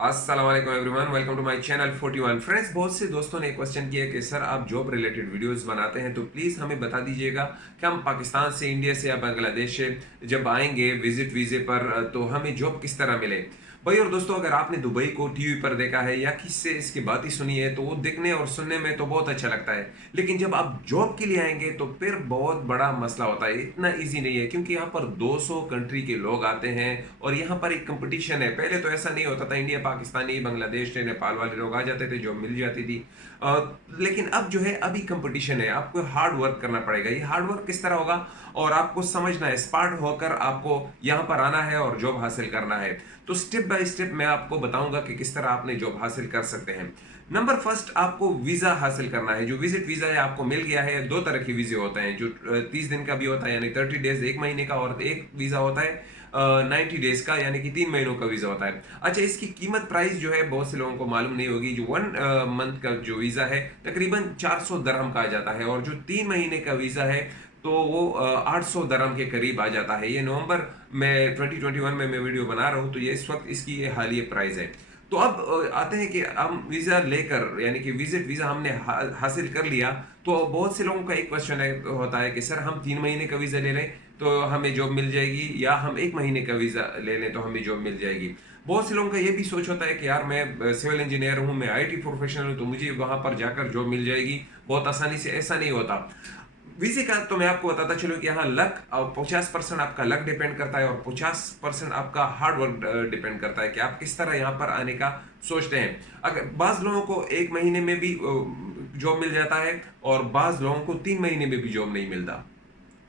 अस्सलाम वालेकुम everyone, welcome to my channel 41 friends. बहुत से दोस्तों ने क्वेश्चन किया कि सर आप जॉब रिलेटेड वीडियोस बनाते हैं तो प्लीज़ हमें बता दीजिएगा कि हम पाकिस्तान से, इंडिया से या बांग्लादेश से जब आएंगे विजिट वीज़े पर तो हमें जॉब किस तरह मिले। भाई और दोस्तों, अगर आपने दुबई को टीवी पर देखा है या किसी से इसकी बात ही सुनी है तो वो देखने और सुनने में तो बहुत अच्छा लगता है, लेकिन जब आप जॉब के लिए आएंगे तो फिर बहुत बड़ा मसला होता है। इतना इजी नहीं है क्योंकि यहाँ पर 200 कंट्री के लोग आते हैं और यहाँ पर एक कंपटीशन है। पहले तो ऐसा नहीं होता था, इंडिया पाकिस्तानी बांग्लादेश से नेपाल वाले लोग आ जाते थे, जॉब मिल जाती थी। लेकिन अब जो है अभी कंपटीशन है, आपको हार्ड वर्क करना पड़ेगा। ये हार्ड वर्क किस तरह होगा और आपको समझना है, स्मार्ट होकर आपको यहाँ पर आना है और जॉब हासिल करना है। तो स्टेप बाय स्टेप मैं आपको बताऊंगा कि किस तरह आपने जॉब हासिल कर सकते हैं। नंबर फर्स्ट, आपको वीजा हासिल करना है। जो विजिट वीजा है आपको मिल गया है। दो तरह के वीजे होते हैं, जो 30 दिन का भी होता है यानी 30 डेज, एक महीने का, और एक वीजा होता है 90 डेज का यानी कि 3 महीनों का वीजा होता है। अच्छा, इसकी कीमत प्राइस जो है बहुत से लोगों को मालूम नहीं होगी। जो 1 मंथ का जो वीजा है तकरीबन 400 दरहम का आ जाता है, और जो 3 महीने का वीजा है तो वो 800 दरहम के करीब आ जाता है। ये नवंबर में 2021 में मैं वीडियो बना रहा हूँ, तो ये इस वक्त इसकी ये हालिया प्राइस है। तो अब आते हैं कि हम वीज़ा लेकर यानी कि विजिट वीज़ा हमने हासिल कर लिया। तो बहुत से लोगों का एक क्वेश्चन है होता है कि सर हम 3 महीने का वीज़ा ले लें तो हमें जॉब मिल जाएगी, या हम 1 महीने का वीज़ा ले लें तो हमें जॉब मिल जाएगी। बहुत से लोगों का ये भी सोच होता है कि यार मैं सिविल इंजीनियर हूँ, मैं आईटी प्रोफेशनल हूँ, तो मुझे वहाँ पर जाकर जॉब मिल जाएगी बहुत आसानी से। ऐसा नहीं होता। वीजे का तो मैं आपको बताता चलूं कि यहाँ लक और 50% आपका लक डिपेंड करता है और 50% आपका हार्ड वर्क डिपेंड करता है कि आप किस तरह यहाँ पर आने का सोचते हैं। अगर बाज लोगों को 1 महीने में भी जॉब मिल जाता है और बाज लोगों को 3 महीने में भी जॉब नहीं मिलता,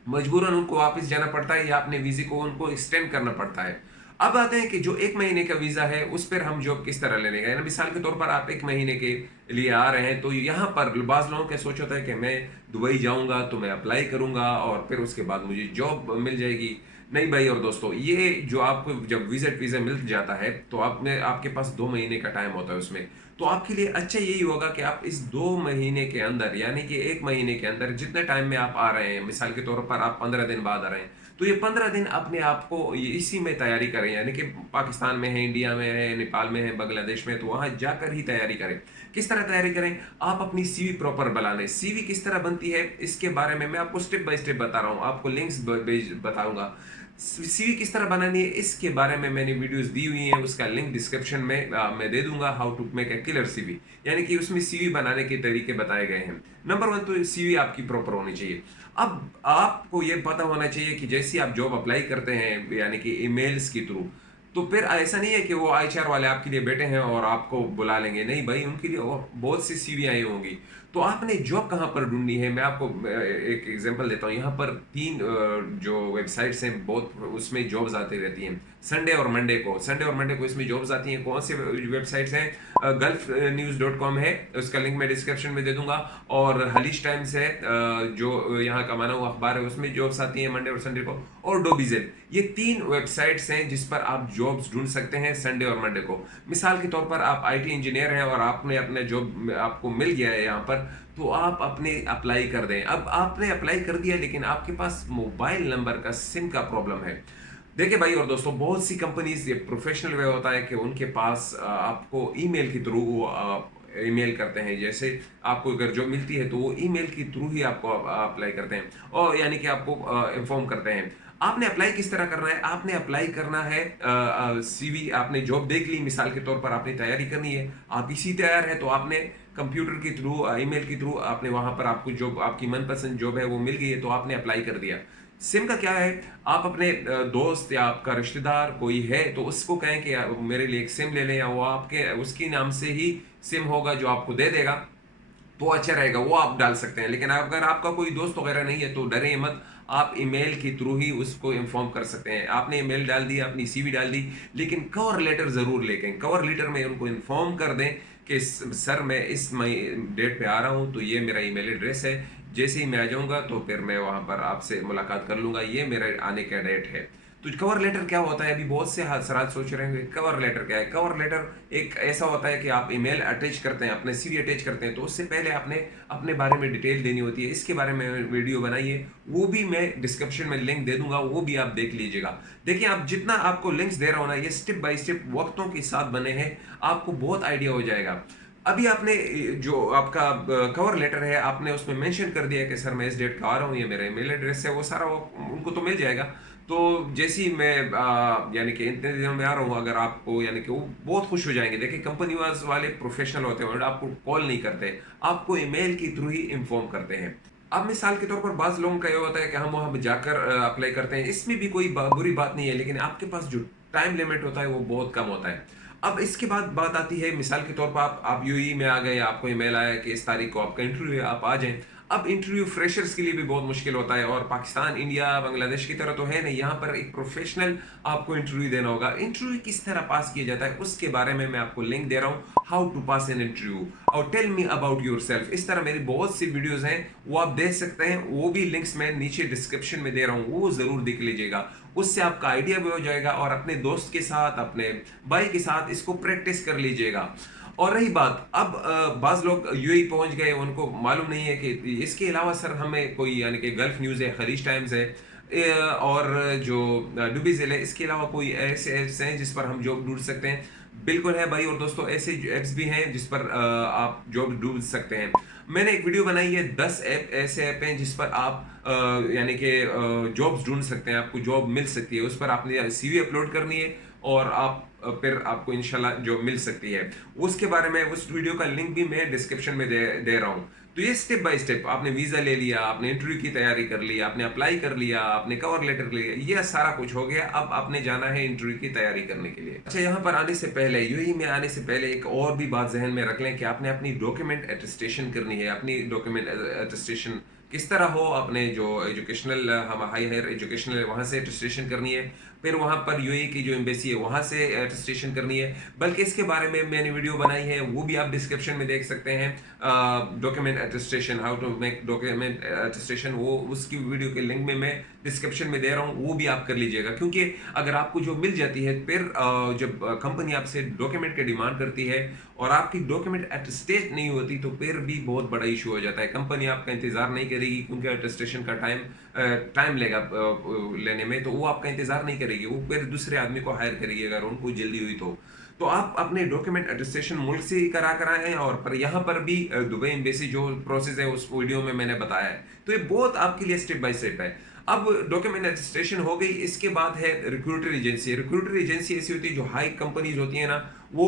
मजबूरन उनको वापस जाना पड़ता है या अपने वीजे को उनको एक्सटेंड करना पड़ता है। अब आते हैं कि जो 1 महीने का वीजा है उस पर हम जॉब किस तरह ले लेंगे। यानी मिसाल के तौर पर आप 1 महीने के लिए आ रहे हैं, तो यहाँ पर बाज लोगों का सोच होता है कि मैं दुबई जाऊंगा तो मैं अप्लाई करूंगा और फिर उसके बाद मुझे जॉब मिल जाएगी। नहीं भाई और दोस्तों, ये जो आपको जब विजिट वीजा मिल जाता है तो आपने आपके पास 2 महीने का टाइम होता है उसमें। तो आपके लिए अच्छा यही होगा कि आप इस 2 महीने के अंदर यानी कि 1 महीने के अंदर जितने टाइम में आप आ रहे हैं, मिसाल के तौर पर आप 15 दिन बाद आ रहे हैं, तो ये 15 दिन अपने आप को इसी में तैयारी करें। यानी कि पाकिस्तान में है, इंडिया में है, नेपाल में है, बांग्लादेश में है, तो वहां जाकर ही तैयारी करें। किस तरह तैयारी करें? आप अपनी सीवी प्रॉपर बना लें। सीवी किस तरह बनती है इसके बारे में मैं आपको स्टेप बाय स्टेप बता रहा हूँ, आपको लिंक्स बताऊंगा। सीवी किस तरह बनानी है इसके बारे में मैंने वीडियोस दी हुई हैं, उसका लिंक डिस्क्रिप्शन में मैं दे दूंगा। How to make a killer CV, यानी कि उसमें सीवी बनाने के तरीके बताए गए हैं। नंबर 1 तो सीवी आपकी प्रॉपर होनी चाहिए। अब आपको ये पता होना चाहिए कि जैसे आप जॉब अप्लाई करते हैं यानी कि ईमेल्स के थ्रू, तो फिर ऐसा नहीं है कि वो आईएचआर वाले आपके लिए बैठे हैं और आपको बुला लेंगे। नहीं भाई, उनके लिए और बहुत सी सीवी आई होंगी। तो आपने जॉब कहाँ पर ढूंढनी है, मैं आपको एक एग्जांपल देता हूँ। यहाँ पर 3 जो वेबसाइट्स हैं बहुत, उसमें जॉब्स आती रहती हैं। संडे और मंडे को इसमें जॉब्स आती हैं। कौन से वेबसाइट्स हैं? gulfnews.com है, उसका लिंक मैं डिस्क्रिप्शन में दे दूंगा। और हलीश टाइम्स है, जो यहाँ का माना हुआ अखबार है, उसमें जॉब्स आती हैं मंडे और संडे को। और डोबिजल, ये 3 वेबसाइट्स हैं जिस पर आप जॉब्स ढूंढ सकते हैं संडे और मंडे को। मिसाल के तौर पर आप आईटी इंजीनियर हैं और आपने अपने जॉब आपको मिल गया है यहाँ पर, तो आप अपने अप्लाई कर दें। अब आपने अप्लाई कर दिया लेकिन आपके पास मोबाइल नंबर का, सिम का प्रॉब्लम है। देखिए भाई और दोस्तों, बहुत सी कंपनीज, ये प्रोफेशनल वे होता है कि उनके पास आपको ईमेल के थ्रू ईमेल करते हैं। जैसे आपको अगर जॉब मिलती है तो वो ईमेल के थ्रू ही आपको अप्लाई करते हैं, और यानी कि आपको इन्फॉर्म करते हैं। आपने अप्लाई किस तरह करना है? आपने अप्लाई करना है, सीवी आपने जॉब देख ली, मिसाल के तौर पर आपने तैयारी करनी है, आप इसी तैयार है तो आपने कंप्यूटर के थ्रू, ईमेल के थ्रू आपने वहां पर आपको जॉब, आपकी मनपसंद जॉब है वो मिल गई है तो आपने अप्लाई कर दिया। सिम का क्या है? आप अपने दोस्त या आपका रिश्तेदार कोई है तो उसको कहें कि मेरे लिए एक सिम ले लें, या वो आपके उसकी नाम से ही सिम होगा जो आपको दे देगा, तो अच्छा रहेगा, वो आप डाल सकते हैं। लेकिन अगर आपका कोई दोस्त वगैरह नहीं है तो डरे मत, आप ईमेल के थ्रू ही उसको इन्फॉर्म कर सकते हैं। आपने ईमेल डाल दी, अपनी सीवी डाल दी, लेकिन कवर लेटर जरूर लेके, कवर लेटर में उनको इन्फॉर्म कर दें कि सर मैं इस डेट पे आ रहा हूँ, तो ये मेरा ईमेल एड्रेस है, जैसे ही मैं आ जाऊँगा तो फिर मैं वहाँ पर आपसे मुलाकात कर लूँगा, ये मेरा आने का डेट है। तो कवर लेटर क्या होता है? अभी बहुत से हजरात सोच रहे हैं कवर लेटर क्या है। कवर लेटर एक ऐसा होता है कि आप ईमेल अटैच करते हैं, अपने सीवी अटैच करते हैं, तो उससे पहले आपने अपने बारे में डिटेल देनी होती है। इसके बारे में वीडियो बनाई है, वो भी मैं डिस्क्रिप्शन में लिंक दे दूंगा, वो भी आप देख लीजिएगा। देखिए, आप जितना आपको लिंक्स दे रहा हूं ना, ये स्टेप बाय स्टेप वक्तों के साथ बने हैं, आपको बहुत आइडिया हो जाएगा। अभी आपने जो आपका कवर लेटर है, आपने उसमें मेंशन कर दिया कि सर मैं इस डेट का आ रहा हूँ, ये मेरा ईमेल एड्रेस है, वो सारा उनको तो मिल जाएगा। तो जैसे ही मैं यानी कि इतने दिनों में आ रहा हूँ, अगर आपको यानी कि वो बहुत खुश हो जाएंगे। देखिए, कंपनी वाले प्रोफेशनल होते हैं, आपको कॉल नहीं करते, आपको ईमेल के थ्रू ही इन्फॉर्म करते हैं। अब मिसाल के तौर पर बाज लोगों का ये होता है कि हम वहां जाकर अप्लाई करते हैं, इसमें भी कोई बुरी बात नहीं है, लेकिन आपके पास जो टाइम लिमिट होता है वो बहुत कम होता है। अब इसके बाद बात आती है, मिसाल के तौर पर आप यूएई में आ गए, आपको ईमेल आया कि इस तारीख को आपका इंटरव्यू है, आप आ जाएं। अब इंटरव्यू फ्रेशर्स के लिए भी बहुत मुश्किल होता है, और पाकिस्तान, इंडिया, बांग्लादेश की तरह तो है नहीं, यहाँ पर एक प्रोफेशनल आपको इंटरव्यू देना होगा। इंटरव्यू किस तरह पास किया जाता है उसके बारे में मैं आपको लिंक दे रहा हूँ, how to pass an interview और tell me about yourself. इस तरह मेरी बहुत सी वीडियोज हैं, वो आप देख सकते हैं, वो भी लिंक्स मैं नीचे डिस्क्रिप्शन में दे रहा हूँ, वो जरूर देख लीजिएगा। उससे आपका आइडिया भी हो जाएगा, और अपने दोस्त के साथ, अपने भाई के साथ इसको प्रैक्टिस कर लीजिएगा। और रही बात, अब बाज लोग यूएई पहुंच गए, उनको मालूम नहीं है कि इसके अलावा सर हमें कोई यानी कि गल्फ न्यूज़ है, खलीज टाइम्स है, और जो डुबी जिले, इसके अलावा कोई ऐसे ऐप्स हैं जिस पर हम जॉब ढूंढ सकते हैं? बिल्कुल है भाई और दोस्तों, ऐसे ऐप्स भी हैं जिस पर आप जॉब ढूंढ सकते हैं। मैंने एक वीडियो बनाई है, 10 ऐप ऐसे ऐप हैं जिस पर आप यानी कि जॉब्स ढूंढ सकते हैं, आपको जॉब मिल सकती है। उस पर आपने सीवी अपलोड करनी है, और आप फिर आपको इंशाल्लाह जॉब मिल सकती है। उसके बारे में उस वीडियो का लिंक भी मैं डिस्क्रिप्शन में दे रहा हूँ। तो ये स्टेप बाय स्टेप, आपने वीजा ले लिया, आपने इंटरव्यू की तैयारी कर ली, आपने अप्लाई कर लिया, आपने कवर लेटर ले लिया, ये सारा कुछ हो गया। अब आपने जाना है इंटरव्यू की तैयारी करने के लिए। अच्छा, यहाँ पर आने से पहले, यूएई में आने से पहले एक और भी बात जहन में रख लें कि आपने अपनी डॉक्यूमेंट अटेस्टेशन करनी है। अपनी डॉक्यूमेंट अटेस्टेशन किस तरह हो? अपने जो एजुकेशनल, हम हाई हायर एजुकेशनल है, वहाँ से अटेस्टेशन करनी है, फिर वहाँ पर यूएई की जो एम्बेसी है वहाँ से अटेस्टेशन करनी है। बल्कि इसके बारे में मैंने वीडियो बनाई है, वो भी आप डिस्क्रिप्शन में देख सकते हैं। Document attestation, how to make document attestation, वो उसकी वीडियो के लिंक में मैं डिस्क्रिप्शन में दे रहा हूँ, वो भी आप कर लीजिएगा। क्योंकि अगर आपको जो मिल जाती है, फिर जब कंपनी आपसे डॉक्यूमेंट की डिमांड करती है और आपकी डॉक्यूमेंट अटेस्टेड नहीं होती, तो फिर भी बहुत बड़ा इशू हो जाता है। कंपनी आपका इंतजार नहीं करेगी, क्योंकि अटेस्टेशन का टाइम लेगा लेने में, तो वो आपका इंतजार नहीं करेगी, वो फिर दूसरे आदमी को हायर करेगी अगर उनको जल्दी हुई तो आप अपने डॉक्यूमेंट अटेस्टेशन मुल्क से ही करा कराएं। और पर यहाँ पर भी दुबई एम्बेसी जो प्रोसेस है उस वीडियो में मैंने बताया है। तो ये बहुत आपके लिए स्टेप बाय स्टेप है। अब डॉक्यूमेंट अटेस्टेशन हो गई, इसके बाद है रिक्रूटर एजेंसी। रिक्रूटर एजेंसी ऐसी होती है, जो हाई कंपनीज होती है ना, वो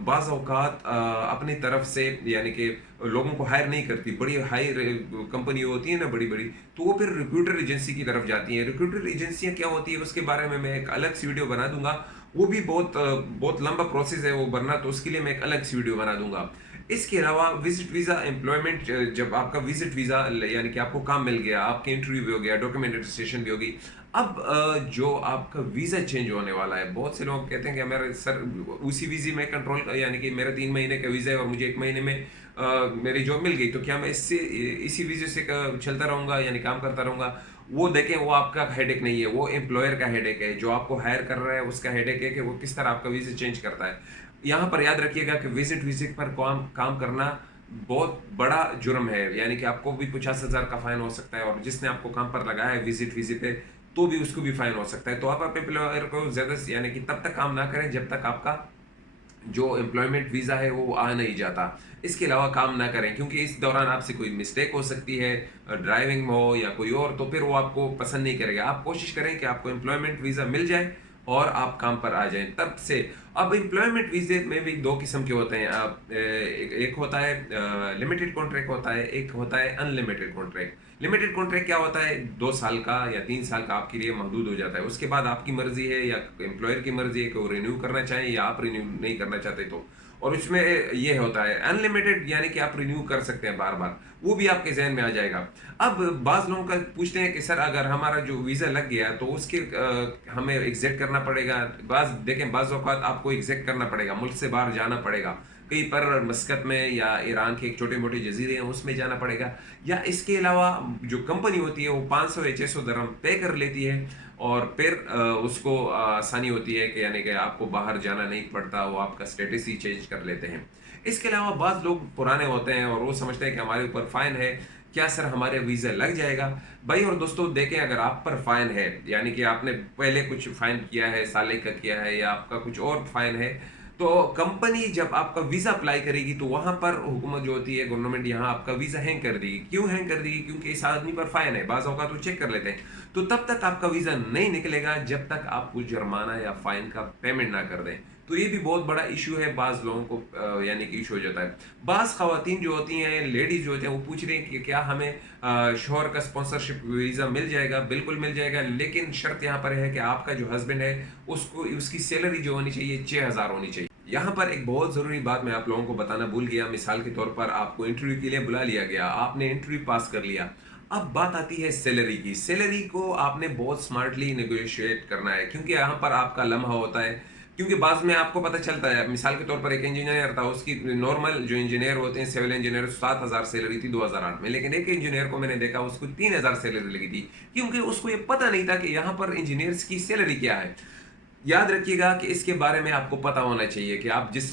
बाज़ औक़ात अपनी तरफ से यानी कि लोगों को हायर नहीं करती। बड़ी हाई कंपनी होती है ना, बड़ी बड़ी, तो वो फिर रिक्रूटर एजेंसी की तरफ जाती हैं। रिक्रूटर एजेंसियां क्या होती है उसके बारे में मैं एक अलग सी वीडियो बना दूंगा, वो भी बहुत लंबा प्रोसेस है वो बनना, तो उसके लिए मैं एक अलग सी वीडियो बना दूंगा। इसके अलावा विजिट वीज़ा एम्प्लॉयमेंट, जब आपका विजिट वीज़ा यानी कि आपको काम मिल गया, आपके इंटरव्यू भी हो गया, डॉक्यूमेंट रजिस्ट्रेशन भी होगी, अब जो आपका वीज़ा चेंज होने वाला है। बहुत से लोग कहते हैं कि मेरे सर उसी वीज़े में कंट्रोल, यानी कि मेरा 3 महीने का वीज़ा है और मुझे 1 महीने में मेरी जॉब मिल गई, तो क्या मैं इससे इसी वीज़े से चलता रहूँगा, यानी काम करता रहूँगा? वो देखें, वो आपका हेडेक नहीं है, वो एम्प्लॉयर का हेडेक है, जो आपको हायर कर रहा है उसका हेडेक है कि वो किस तरह आपका वीज़ा चेंज करता है। यहाँ पर याद रखिएगा कि विजिट विजिट पर काम करना बहुत बड़ा जुर्म है, यानी कि आपको भी 50,000 का फाइन हो सकता है, और जिसने आपको काम पर लगाया है विजिट विजिट पे, तो भी उसको भी फाइन हो सकता है। तो आप अपने एम्प्लॉयर को ज्यादा यानी कि तब तक काम ना करें जब तक आपका जो एम्प्लॉयमेंट वीज़ा है वो आ नहीं जाता। इसके अलावा काम ना करें, क्योंकि इस दौरान आपसे कोई मिस्टेक हो सकती है, ड्राइविंग में हो या कोई और, तो फिर वो आपको पसंद नहीं करेगा। आप कोशिश करें कि आपको एम्प्लॉयमेंट वीज़ा मिल जाए और आप काम पर आ जाएं तब से। अब एम्प्लॉयमेंट वीज़े में भी 2 किस्म के होते हैं। एक होता है लिमिटेड कॉन्ट्रैक्ट होता है, एक होता है अनलिमिटेड कॉन्ट्रैक्ट। लिमिटेड कॉन्ट्रैक्ट क्या होता है? 2 साल का या 3 साल का आपके लिए महदूद हो जाता है। उसके बाद आपकी मर्जी है या एम्प्लॉयर की मर्जी है कि वो रिन्यू करना चाहें या आप रिन्यू नहीं करना चाहते तो। और उसमें ये होता है अनलिमिटेड, यानी कि आप रिन्यू कर सकते हैं बार बार, वो भी आपके जहन में आ जाएगा। अब बाज़ लोगों का पूछते हैं कि सर अगर हमारा जो वीज़ा लग गया तो उसके हमें एग्जिट करना पड़ेगा। देखें, बाज़ औक़ात आपको एग्जिट करना पड़ेगा, मुल्क से बाहर जाना पड़ेगा। कहीं पर मस्कत में या ईरान के एक छोटे मोटे जजीरे हैं उसमें जाना पड़ेगा, या इसके अलावा जो कंपनी होती है वो 500 या 600 दिरहम पे कर लेती है, और फिर उसको आसानी होती है कि यानी कि आपको बाहर जाना नहीं पड़ता, वो आपका स्टेटस ही चेंज कर लेते हैं। इसके अलावा बाज़ लोग पुराने होते हैं और वो समझते हैं कि हमारे ऊपर फ़ाइन है, क्या सर हमारे वीज़ा लग जाएगा? भाई और दोस्तों देखें, अगर आप पर फ़ाइन है, यानी कि आपने पहले कुछ फ़ाइन किया है, साले का किया है या आपका कुछ और फ़ाइन है, तो कंपनी जब आपका वीज़ा अप्लाई करेगी तो वहाँ पर हुकूमत जो होती है, गवर्नमेंट यहाँ आपका वीज़ा हैंग कर देगी। क्यों हैंग कर देगी? क्योंकि इस आदमी पर फ़ाइन है, बाज़ औक़ात तो चेक कर लेते हैं। तो तब तक आपका वीज़ा नहीं निकलेगा जब तक आप कुछ जुर्माना या फ़ाइन का पेमेंट ना कर दें। तो ये भी बहुत बड़ा इश्यू है, बाज़ लोगों को यानी कि इश्यू हो जाता है। बाज़ ख़वातीन जो होती हैं, लेडीज़ जो होते हैं, वो पूछ रही हैं कि क्या हमें शौहर का स्पॉन्सरशिप वीज़ा मिल जाएगा? बिल्कुल मिल जाएगा, लेकिन शर्त यहाँ पर है कि आपका जो हस्बैंड है, उसको उसकी सैलरी जो होनी चाहिए 6,000 होनी चाहिए। यहाँ पर एक बहुत ज़रूरी बात मैं आप लोगों को बताना भूल गया। मिसाल के तौर पर आपको इंटरव्यू के लिए बुला लिया गया, आपने इंटरव्यू पास कर लिया। अब बात आती है सैलरी की। सैलरी को आपने बहुत स्मार्टली नेगोशिएट करना है, क्योंकि यहाँ पर आपका लम्हा होता है। क्योंकि बाद में आपको पता चलता है, मिसाल के तौर पर एक इंजीनियर था, उसकी नॉर्मल जो इंजीनियर होते हैं, सिविल इंजीनियर, 7,000 सैलरी थी 2008 में। लेकिन एक इंजीनियर को मैंने देखा, उसको 3,000 सैलरी लगी थी, क्योंकि उसको ये पता नहीं था कि यहाँ पर इंजीनियर्स की सैलरी क्या है। याद रखिएगा कि इसके बारे में आपको पता होना चाहिए कि आप जिस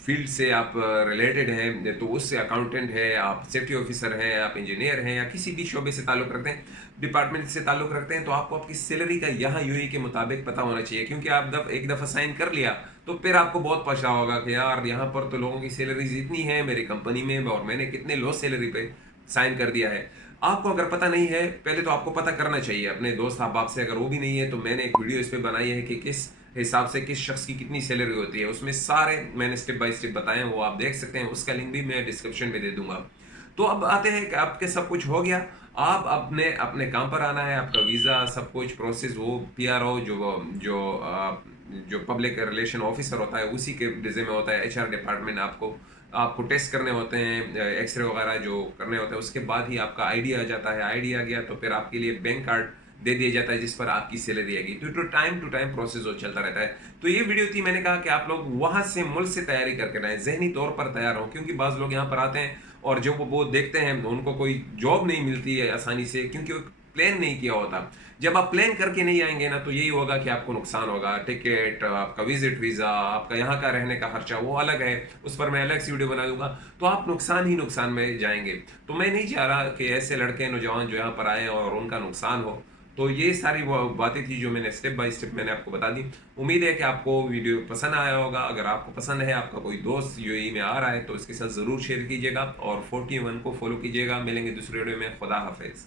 फील्ड से आप रिलेटेड हैं, तो उससे अकाउंटेंट है, आप सेफ्टी ऑफिसर हैं, आप इंजीनियर हैं या किसी भी शोबे से ताल्लुक़ रखते हैं, डिपार्टमेंट से ताल्लुक़ रखते हैं, तो आपको आपकी सैलरी का यहाँ यूएई के मुताबिक पता होना चाहिए। क्योंकि आप एक दफ़ा साइन कर लिया तो फिर आपको बहुत पछतावा होगा कि यार यहाँ पर तो लोगों की सैलरीज इतनी है मेरी कंपनी में, और मैंने कितने लो सैलरी पे साइन कर दिया है। आपको अगर पता नहीं है, पहले तो आपको पता करना चाहिए अपने दोस्त अहबाब से। अगर वो भी नहीं है तो मैंने एक वीडियो इस पे बनाई है कि किस हिसाब से किस शख्स की कितनी सैलरी होती है। उसमें सारे मैंने स्टेप बाय स्टेप बताए हैं, वो आप देख सकते हैं। उसका लिंक भी मैं डिस्क्रिप्शन में दे दूंगा। तो अब आते हैं कि आपके सब कुछ हो गया, आप अपने अपने काम पर आना है। आपका वीज़ा सब कुछ प्रोसेस, वो पीआरओ जो जो पब्लिक रिलेशन ऑफिसर होता है उसी के डिज़े में होता है। एचआर डिपार्टमेंट आपको टेस्ट करने होते हैं, एक्सरे वगैरह जो करने होते हैं, उसके बाद ही आपका आईडी आ जाता है। आईडी आ गया तो फिर आपके लिए बैंक कार्ड दे दिया जाता है जिस पर आपकी सैलरी आएगी। तो टाइम टू टाइम प्रोसेस वो चलता रहता है। तो ये वीडियो थी, मैंने कहा कि आप लोग वहां से मुल्क से तैयारी करके रहें, जहनी तौर पर तैयार हो। क्योंकि बाज़ लोग यहाँ पर आते हैं और जो वो देखते हैं उनको कोई जॉब नहीं मिलती है आसानी से, क्योंकि वो प्लान नहीं किया होता। जब आप प्लान करके नहीं आएंगे ना, तो यही होगा कि आपको नुकसान होगा। टिकट, आपका विजिट वीज़ा, आपका यहाँ का रहने का खर्चा वो अलग है, उस पर मैं अलग से वीडियो बना दूंगा। तो आप नुकसान ही नुकसान में जाएंगे। तो मैं नहीं चाह रहा कि ऐसे लड़के नौजवान जो यहाँ पर आए और उनका नुकसान हो। तो ये सारी वो बातें थी जो मैंने स्टेप बाय स्टेप मैंने आपको बता दी। उम्मीद है कि आपको वीडियो पसंद आया होगा। अगर आपको पसंद है, आपका कोई दोस्त यूएई में आ रहा है, तो इसके साथ ज़रूर शेयर कीजिएगा और 41 को फॉलो कीजिएगा। मिलेंगे दूसरे वीडियो में। खुदा हाफिज़।